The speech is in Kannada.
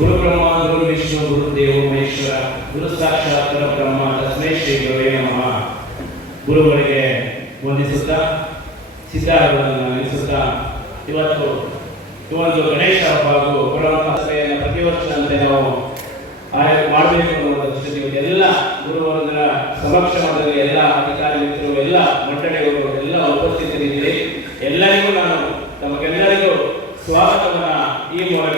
ಗುರು ಬ್ರಹ್ಮ ಗುರು ವಿಷ್ಣು ಗುರು ದೇವೋ ಮಹೇಶ್ವರ ಗುರು ಸಾಕ್ಷಾತ್ ಬ್ರಹ್ಮ ತಸ್ಮೈ ಶ್ರೀ ಗುರುವೇ ನಮಃ. ಗುರುಗಳಿಗೆ ವಂದಿಸುತ್ತಾ ಸಿದ್ಧಾರ್ಥಗಳನ್ನು ನೆನೆಸುತ್ತಾ ಇವತ್ತು ಒಂದು ಗಣೇಶ ಹಬ್ಬ ಹಾಗೂ ಪುರಾಣ ಸಭೆಯನ್ನು ಪ್ರತಿ ವರ್ಷದಂತೆ ನಾವು ಮಾಡಬೇಕು ಅನ್ನುವ ದೃಷ್ಟಿಯಲ್ಲಿ ಎಲ್ಲ ಗುರುವರ್ಗರ ಸಮಕ್ಷಮದಲ್ಲಿ ಎಲ್ಲ ಅಧಿಕಾರಿ ಮಿತ್ರರು ಎಲ್ಲ ಮಂಡಳಿಗಳು ಎಲ್ಲ ಉಪಸ್ಥಿತರಿದ್ದೀರಿ. ಎಲ್ಲರಿಗೂ ನಾನು ತಮಗೆಲ್ಲರಿಗೂ ಸ್ವಾಗತವನ್ನು ಈ ಮೂಲಕ